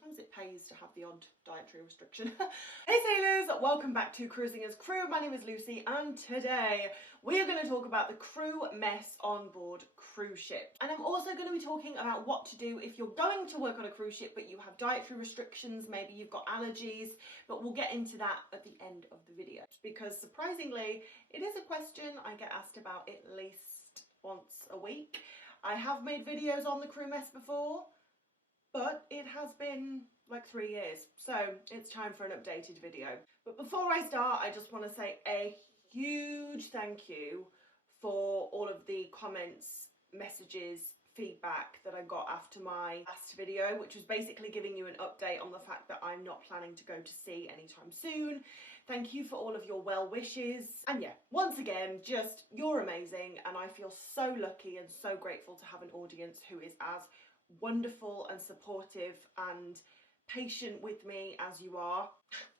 sometimes it pays to have the odd dietary restriction. Hey sailors, welcome back to Cruising as Crew. My name is Lucy and today we are going to talk about the crew mess on board cruise ships. And I'm also going to be talking about what to do if you're going to work on a cruise ship but you have dietary restrictions, maybe you've got allergies, but we'll get into that at the end of the video. Because surprisingly, it is a question I get asked about at least once a week. I have made videos on the crew mess before, but it has been like 3 years, so it's time for an updated video. But before I start, I just want to say a huge thank you for all of the comments, messages, feedback that I got after my last video, which was basically giving you an update on the fact that I'm not planning to go to sea anytime soon. Thank you for all of your well wishes. And yeah, once again, just you're amazing, and I feel so lucky and so grateful to have an audience who is as wonderful and supportive and patient with me as you are.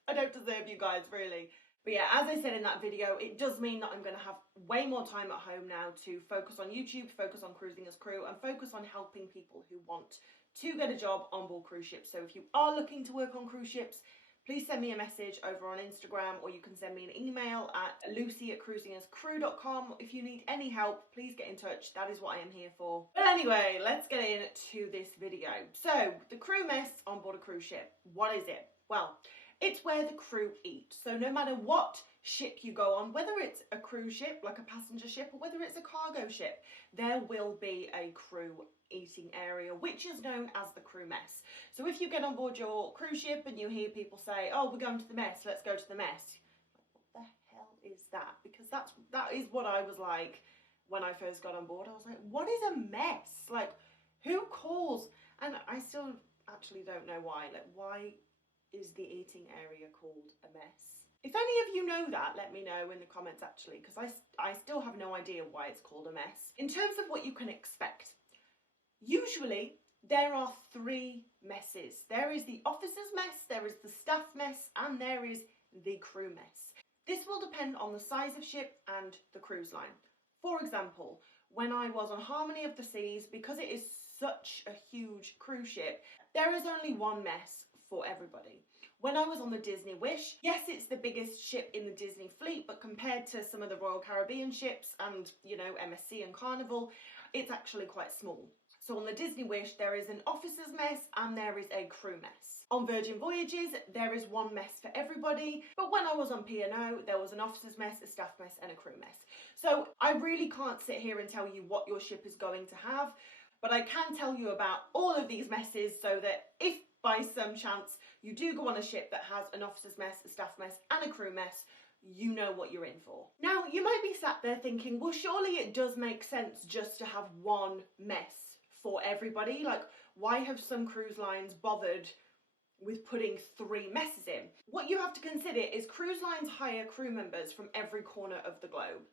I don't deserve you guys, really. But yeah, as I said in that video, it does mean that I'm going to have way more time at home now to focus on YouTube, focus on Cruising as Crew, and focus on helping people who want to get a job on board cruise ships. So if you are looking to work on cruise ships, please send me a message over on Instagram, or you can send me an email at lucy@cruisingascrew.com. If you need any help, please get in touch. That is what I am here for. But anyway, let's get into this video. So, the crew mess on board a cruise ship. What is it? Well, it's where the crew eat. So no matter what ship you go on, whether it's a cruise ship, like a passenger ship, or whether it's a cargo ship, there will be a crew eating area, which is known as the crew mess. So if you get on board your cruise ship and you hear people say, oh, we're going to the mess, let's go to the mess, what the hell is that? Because that is what I was like when I first got on board. I was like, what is a mess? Like, who calls? And I still actually don't know why. Like, why is the eating area called a mess? If any of you know that, let me know in the comments actually, because I still have no idea why it's called a mess. In terms of what you can expect, usually there are 3 messes. There is the officers' mess, there is the staff mess, and there is the crew mess. This will depend on the size of ship and the cruise line. For example, when I was on Harmony of the Seas, because it is such a huge cruise ship, there is only one mess for everybody. When I was on the Disney Wish, yes, it's the biggest ship in the Disney fleet, but compared to some of the Royal Caribbean ships and, you know, MSC and Carnival, it's actually quite small. So on the Disney Wish, there is an officer's mess and there is a crew mess. On Virgin Voyages, there is one mess for everybody. But when I was on P&O, there was an officer's mess, a staff mess, and a crew mess. So I really can't sit here and tell you what your ship is going to have, but I can tell you about all of these messes so that if by some chance you do go on a ship that has an officer's mess, a staff mess, and a crew mess, you know what you're in for. Now, you might be sat there thinking, well, surely it does make sense just to have one mess for everybody. Like, why have some cruise lines bothered with putting 3 messes in? What you have to consider is cruise lines hire crew members from every corner of the globe,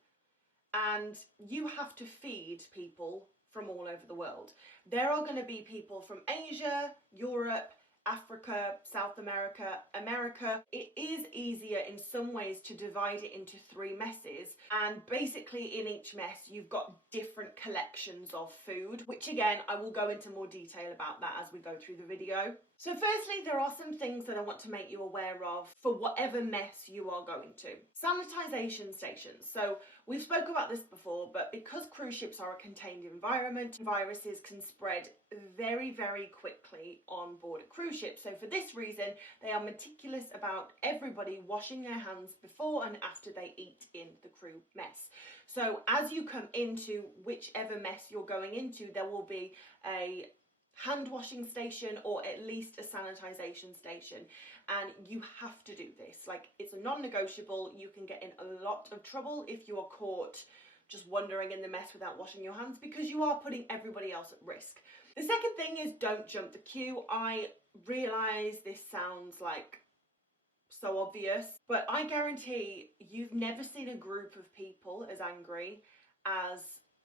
and you have to feed people from all over the world. There are going to be people from Asia, Europe, Africa, South America, America. It is easier in some ways to divide it into 3 messes, and basically in each mess you've got different collections of food, which again I will go into more detail about that as we go through the video. So firstly, there are some things that I want to make you aware of for whatever mess you are going to. Sanitisation stations. So we've spoke about this before, but because cruise ships are a contained environment, viruses can spread very, very quickly on board a cruise ship. So for this reason, they are meticulous about everybody washing their hands before and after they eat in the crew mess. So as you come into whichever mess you're going into, there will be a hand washing station or at least a sanitisation station, and you have to do this. Like, it's a non-negotiable. You can get in a lot of trouble if you are caught just wandering in the mess without washing your hands, because you are putting everybody else at risk. The second thing is, don't jump the queue. I realise this sounds like so obvious, but I guarantee you've never seen a group of people as angry as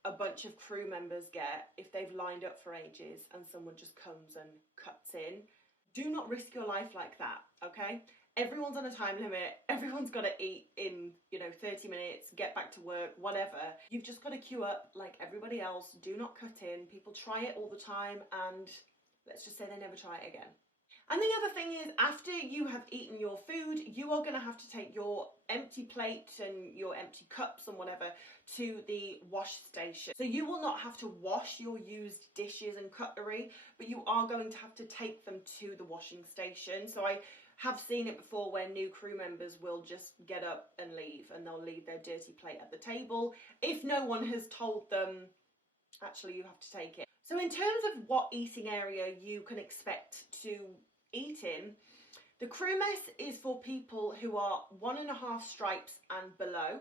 a bunch of crew members get if they've lined up for ages and someone just comes and cuts in. Do not risk your life like that, okay? Everyone's on a time limit. Everyone's got to eat in, 30 minutes, get back to work, whatever. You've just got to queue up like everybody else. Do not cut in. People try it all the time, and let's just say they never try it again. And the other thing is, after you have eaten your food, you are going to have to take your empty plate and your empty cups and whatever to the wash station. So you will not have to wash your used dishes and cutlery, but you are going to have to take them to the washing station. So I have seen it before where new crew members will just get up and leave, and they'll leave their dirty plate at the table if no one has told them, actually, you have to take it. So in terms of what eating area you can expect to eat in, the crew mess is for people who are 1.5 stripes and below.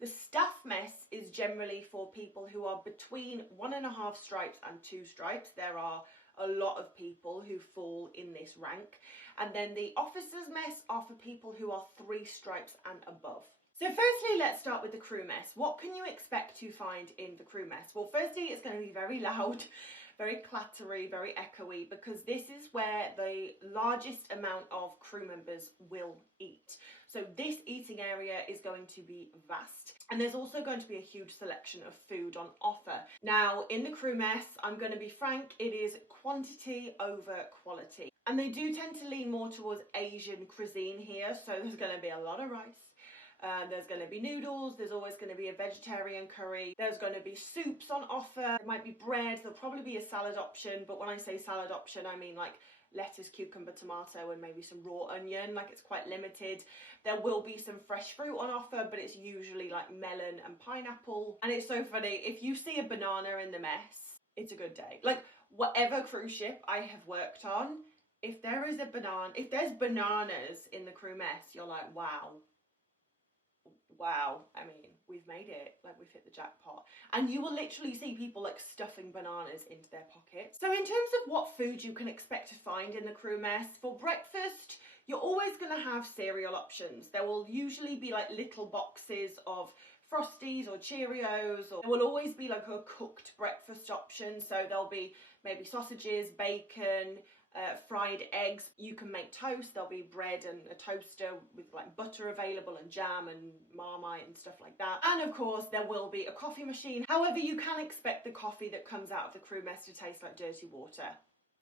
The staff mess is generally for people who are between 1.5 stripes and 2 stripes. There are a lot of people who fall in this rank. And then the officers mess are for people who are 3 stripes and above. So firstly, let's start with the crew mess. What can you expect to find in the crew mess? Well, firstly, it's going to be very loud, very clattery, very echoey, because this is where the largest amount of crew members will eat. So this eating area is going to be vast. And there's also going to be a huge selection of food on offer. Now, in the crew mess, I'm going to be frank, it is quantity over quality. And they do tend to lean more towards Asian cuisine here, so there's going to be a lot of rice. There's going to be noodles, there's always going to be a vegetarian curry, there's going to be soups on offer, there might be bread, there'll probably be a salad option, but when I say salad option, I mean like lettuce, cucumber, tomato, and maybe some raw onion, like it's quite limited. There will be some fresh fruit on offer, but it's usually like melon and pineapple. And it's so funny, if you see a banana in the mess, it's a good day. Like whatever cruise ship I have worked on, if there's bananas in the crew mess, you're like, wow, I mean, we've made it, like we've hit the jackpot. And you will literally see people like stuffing bananas into their pockets. So in terms of what food you can expect to find in the crew mess, for breakfast, you're always going to have cereal options. There will usually be like little boxes of Frosties or Cheerios, or there will always be like a cooked breakfast option. So there'll be maybe sausages, bacon, fried eggs. You can make toast. There'll be bread and a toaster with like butter available and jam and Marmite and stuff like that. And of course there will be a coffee machine. However, you can expect the coffee that comes out of the crew mess to taste like dirty water.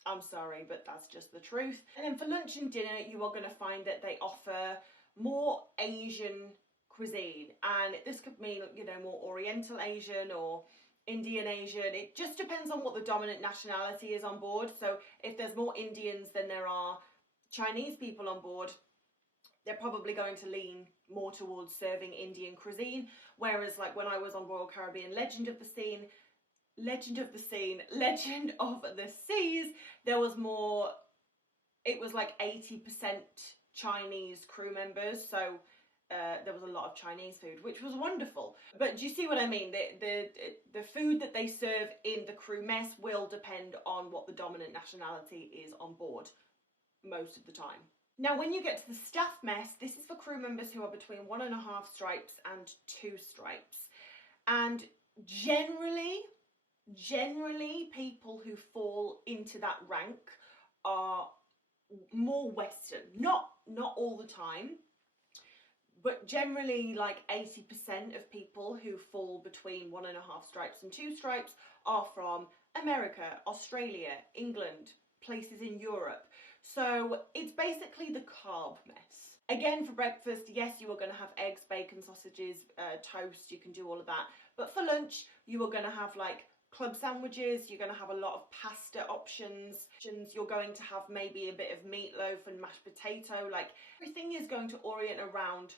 I'm sorry, but that's just the truth. And then for lunch and dinner, you are going to find that they offer more Asian cuisine, and this could mean, you know, more Oriental Asian or Indian Asian. It just depends on what the dominant nationality is on board. So if there's more Indians than there are Chinese people on board, they're probably going to lean more towards serving Indian cuisine. Whereas like when I was on Royal Caribbean Legend of the Seas, there was more, it was like 80% Chinese crew members. So there was a lot of Chinese food, which was wonderful. But do you see what I mean? The food that they serve in the crew mess will depend on what the dominant nationality is on board most of the time. Now, when you get to the staff mess, this is for crew members who are between 1.5 stripes and 2 stripes. And generally, people who fall into that rank are more Western. Not all the time, but generally like 80% of people who fall between 1.5 stripes and 2 stripes are from America, Australia, England, places in Europe. So it's basically the carb mess. Again, for breakfast, yes, you are going to have eggs, bacon, sausages, toast, you can do all of that. But for lunch, you are going to have like club sandwiches, you're going to have a lot of pasta options, you're going to have maybe a bit of meatloaf and mashed potato, like everything is going to orient around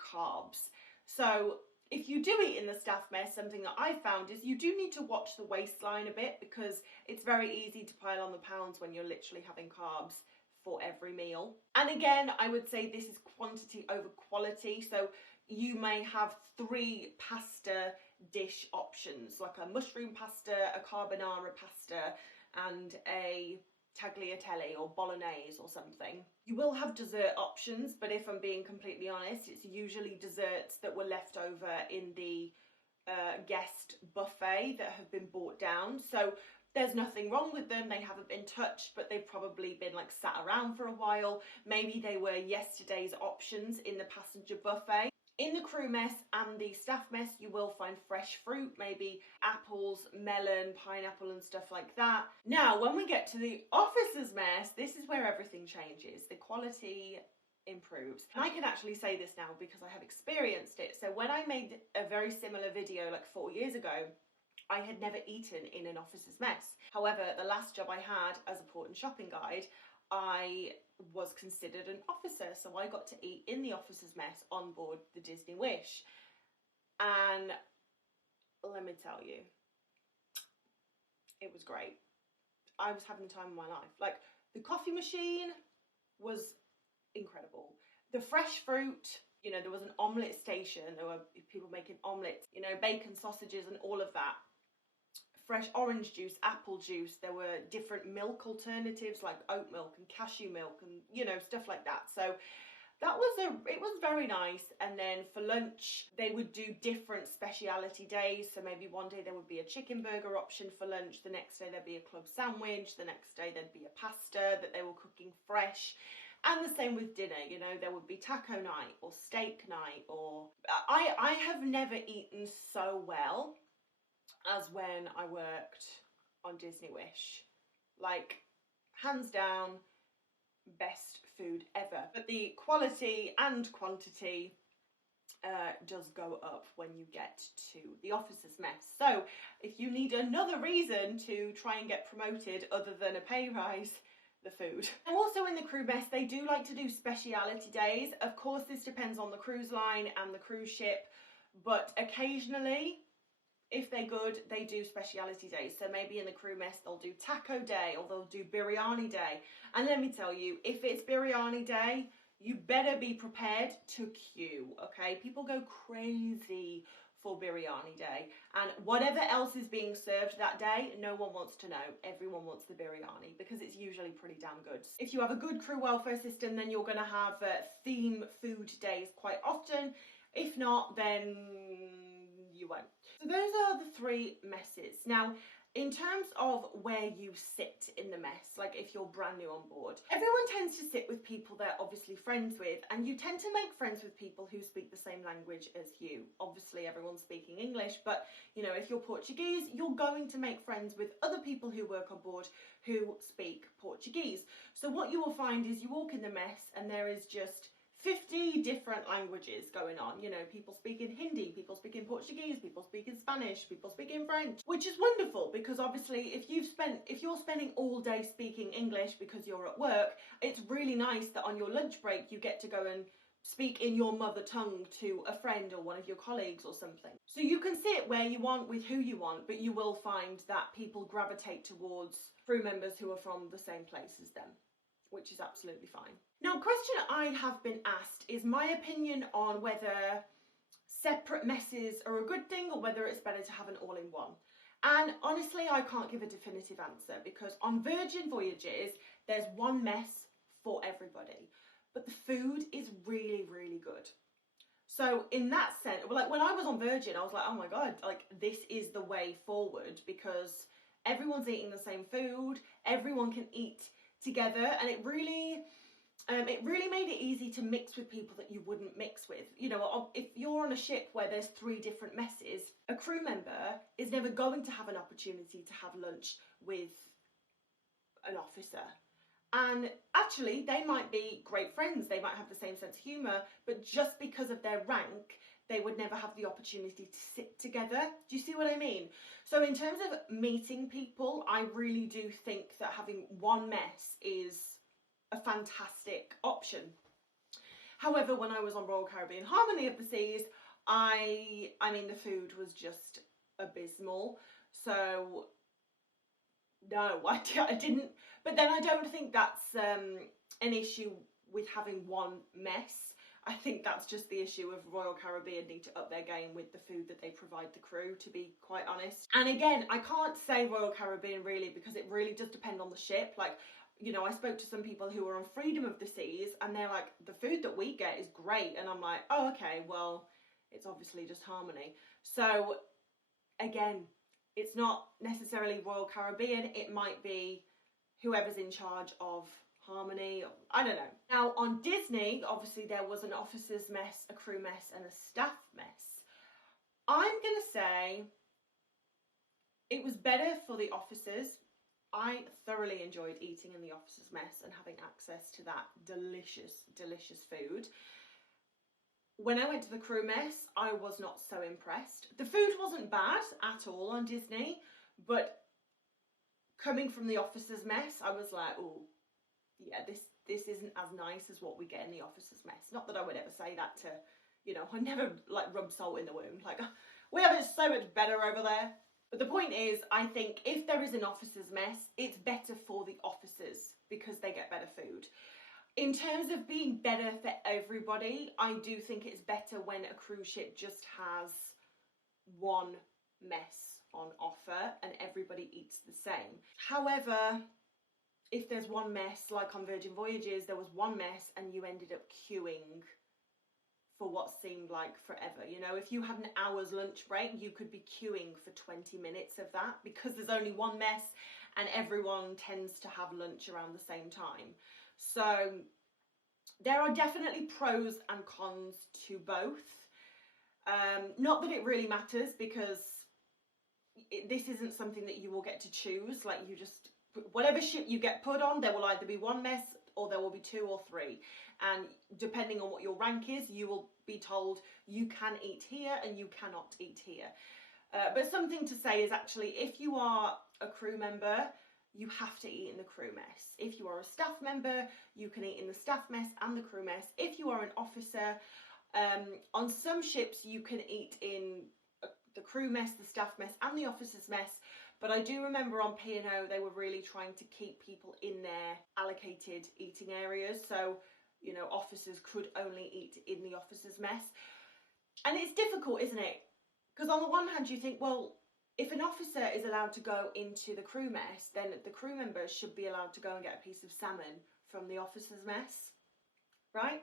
carbs. So if you do eat in the staff mess, something that I found is you do need to watch the waistline a bit, because it's very easy to pile on the pounds when you're literally having carbs for every meal. And again, I would say this is quantity over quality. So you may have 3 pasta dish options, like a mushroom pasta, a carbonara pasta, and a tagliatelle or bolognese or something. You will have dessert options, but if I'm being completely honest, it's usually desserts that were left over in the guest buffet that have been brought down. So there's nothing wrong with them, they haven't been touched, but they've probably been like sat around for a while. Maybe they were yesterday's options in the passenger buffet. In the crew mess and the staff mess, you will find fresh fruit, maybe apples, melon, pineapple and stuff like that. Now, when we get to the officers' mess, this is where everything changes. The quality improves. And I can actually say this now because I have experienced it. So when I made a very similar video like 4 years ago, I had never eaten in an officer's mess. However, the last job I had as a port and shopping guide, I was considered an officer, so I got to eat in the officer's mess on board the Disney Wish. And let me tell you, it was great. I was having the time of my life. Like, the coffee machine was incredible. The fresh fruit, you know, there was an omelette station, there were people making omelettes, you know, bacon, sausages and all of that. Fresh orange juice, apple juice, there were different milk alternatives like oat milk and cashew milk and, you know, stuff like that. So it was very nice. And then for lunch, they would do different speciality days. So maybe one day there would be a chicken burger option for lunch, the next day there'd be a club sandwich, the next day there'd be a pasta that they were cooking fresh. And the same with dinner, you know, there would be taco night or steak night, or I have never eaten so well as when I worked on Disney Wish. Like, hands down, best food ever. But the quality and quantity does go up when you get to the officer's mess. So if you need another reason to try and get promoted other than a pay rise, the food. And also in the crew mess, they do like to do speciality days. Of course, this depends on the cruise line and the cruise ship, but occasionally, if they're good, they do speciality days. So maybe in the crew mess, they'll do taco day or they'll do biryani day. And let me tell you, if it's biryani day, you better be prepared to queue, okay? People go crazy for biryani day. And whatever else is being served that day, no one wants to know. Everyone wants the biryani because it's usually pretty damn good. If you have a good crew welfare system, then you're going to have theme food days quite often. If not, then you won't. So those are the 3 messes. Now, in terms of where you sit in the mess, like if you're brand new on board, everyone tends to sit with people they're obviously friends with, and you tend to make friends with people who speak the same language as you. Obviously, everyone's speaking English, but you know, if you're Portuguese, you're going to make friends with other people who work on board who speak Portuguese. So what you will find is you walk in the mess and there is just 50 different languages going on. You know, people speaking Hindi, people speaking Portuguese, people speaking Spanish, people speaking French, which is wonderful because obviously if you're spending all day speaking English because you're at work, it's really nice that on your lunch break you get to go and speak in your mother tongue to a friend or one of your colleagues or something. So you can sit where you want with who you want, but you will find that people gravitate towards crew members who are from the same place as them, which is absolutely fine. Now, a question I have been asked is my opinion on whether separate messes are a good thing or whether it's better to have an all-in-one. And honestly, I can't give a definitive answer because on Virgin Voyages, there's one mess for everybody. But the food is really, really good. So in that sense, like when I was on Virgin, I was like, oh my God, like this is the way forward because everyone's eating the same food, everyone can eat together, and it really made it easy to mix with people that you wouldn't mix with. You know, if you're on a ship where there's 3 different messes, a crew member is never going to have an opportunity to have lunch with an officer. And actually, they might be great friends, they might have the same sense of humour, but just because of their rank, they would never have the opportunity to sit together. Do you see what I mean? So in terms of meeting people, I really do think that having one mess is a fantastic option. However, when I was on Royal Caribbean Harmony of the Seas, I mean, the food was just abysmal. So no, I didn't. But then I don't think that's an issue with having one mess. I think that's just the issue of Royal Caribbean need to up their game with the food that they provide the crew, to be quite honest. And again, I can't say Royal Caribbean really because it really does depend on the ship. Like, you know, I spoke to some people who were on Freedom of the Seas and they're like, the food that we get is great. And I'm like, oh, okay, well, it's obviously just Harmony. So again, it's not necessarily Royal Caribbean. It might be whoever's in charge of harmony. I don't know. Now on Disney, obviously there was an officers mess, a crew mess, and a staff mess. I'm gonna say it was better for the officers. I thoroughly enjoyed eating in the officers mess and having access to that delicious, delicious food. When I went to the crew mess, I was not so impressed. The food wasn't bad at all on Disney, but coming from the officers mess, I was like, oh, yeah, this isn't as nice as what we get in the officers mess. Not that I would ever say that to, you know, I never like rub salt in the wound. Like, we have it so much better over there. But the point is, I think if there is an officers mess, it's better for the officers because they get better food. In terms of being better for everybody, I do think it's better when a cruise ship just has one mess on offer and everybody eats the same. However, if there's one mess, like on Virgin Voyages, there was one mess and you ended up queuing for what seemed like forever. You know, if you had an hour's lunch break, you could be queuing for 20 minutes of that because there's only one mess and everyone tends to have lunch around the same time. So there are definitely pros and cons to both. Not that it really matters because this isn't something that you will get to choose. Like, you just, whatever ship you get put on, there will either be one mess or there will be two or three. And depending on what your rank is, you will be told you can eat here and you cannot eat here. But something to say is actually, if you are a crew member, you have to eat in the crew mess. If you are a staff member, you can eat in the staff mess and the crew mess. If you are an officer, on some ships you can eat in the crew mess, the staff mess and the officers mess. But I do remember on P&O they were really trying to keep people in their allocated eating areas. So, you know, officers could only eat in the officers mess. And it's difficult, isn't it? Because on the one hand you think, well, if an officer is allowed to go into the crew mess, then the crew members should be allowed to go and get a piece of salmon from the officers mess, right?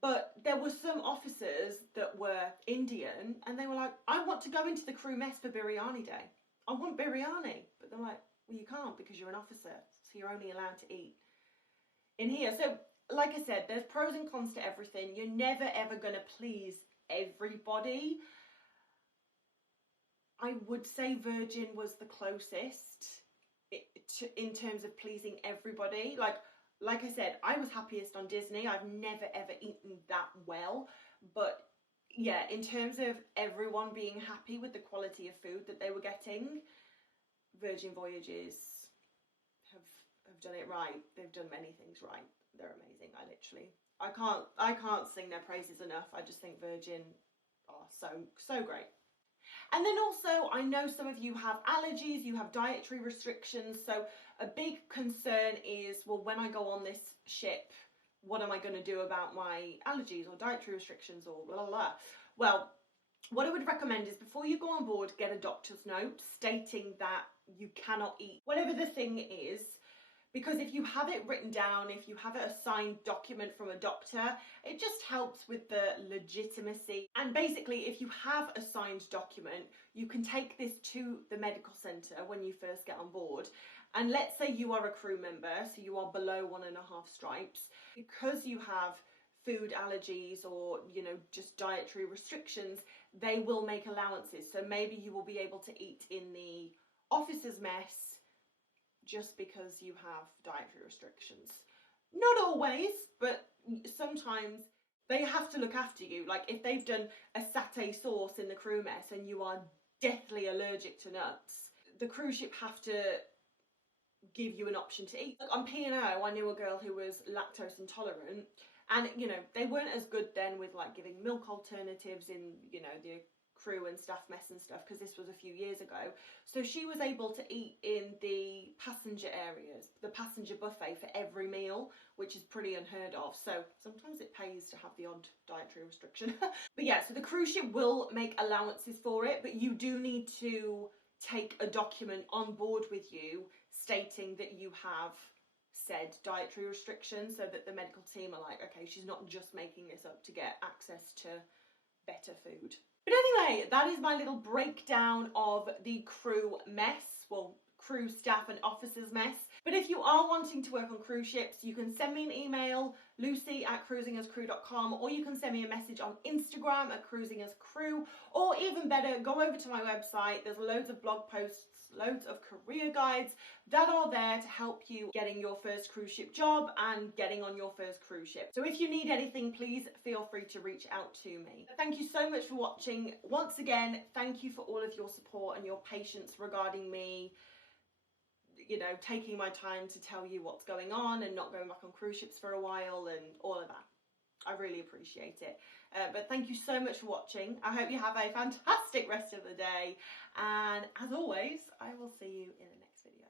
But there were some officers that were Indian and they were like, I want to go into the crew mess for biryani day. I want biryani. But they're like, well, you can't because you're an officer, so you're only allowed to eat in here. So, like I said, there's pros and cons to everything. You're never, ever going to please everybody. I would say Virgin was the closest in terms of pleasing everybody. Like I said, I was happiest on Disney. I've never ever eaten that well. But yeah, in terms of everyone being happy with the quality of food that they were getting, Virgin Voyages have done it right. They've done many things right. They're amazing. I can't sing their praises enough. I just think Virgin are so great. And then also, I know some of you have allergies, you have dietary restrictions, so a big concern is, well, when I go on this ship, what am I going to do about my allergies or dietary restrictions or blah, blah, blah. Well, what I would recommend is before you go on board, get a doctor's note stating that you cannot eat whatever the thing is. Because if you have it written down, if you have a signed document from a doctor, it just helps with the legitimacy. And basically, if you have a signed document, you can take this to the medical centre when you first get on board. And let's say you are a crew member, so you are below 1.5 stripes. Because you have food allergies or, you know, just dietary restrictions, they will make allowances. So maybe you will be able to eat in the officers' mess just because you have dietary restrictions. Not always, but sometimes they have to look after you. Like if they've done a satay sauce in the crew mess and you are deathly allergic to nuts, the cruise ship have to give you an option to eat. Like on P&O, I knew a girl who was lactose intolerant, and you know, they weren't as good then with like giving milk alternatives in, you know, the crew and staff mess and stuff, because this was a few years ago. So she was able to eat in the passenger areas, the passenger buffet for every meal, which is pretty unheard of. So sometimes it pays to have the odd dietary restriction. But yeah, so the cruise ship will make allowances for it, but you do need to take a document on board with you stating that you have said dietary restrictions, so that the medical team are like, okay, she's not just making this up to get access to better food. But anyway, that is my little breakdown of the crew mess, well, crew, staff and officers mess. But if you are wanting to work on cruise ships, you can send me an email, lucy@cruisingascrew.com, or you can send me a message on Instagram at cruisingascrew, or even better, go over to my website. There's loads of blog posts, loads of career guides that are there to help you getting your first cruise ship job and getting on your first cruise ship. So if you need anything, please feel free to reach out to me. Thank you so much for watching. Once again, thank you for all of your support and your patience regarding me, you know, taking my time to tell you what's going on and not going back on cruise ships for a while and all of that. I really appreciate it. But thank you so much for watching. I hope you have a fantastic rest of the day. And as always, I will see you in the next video.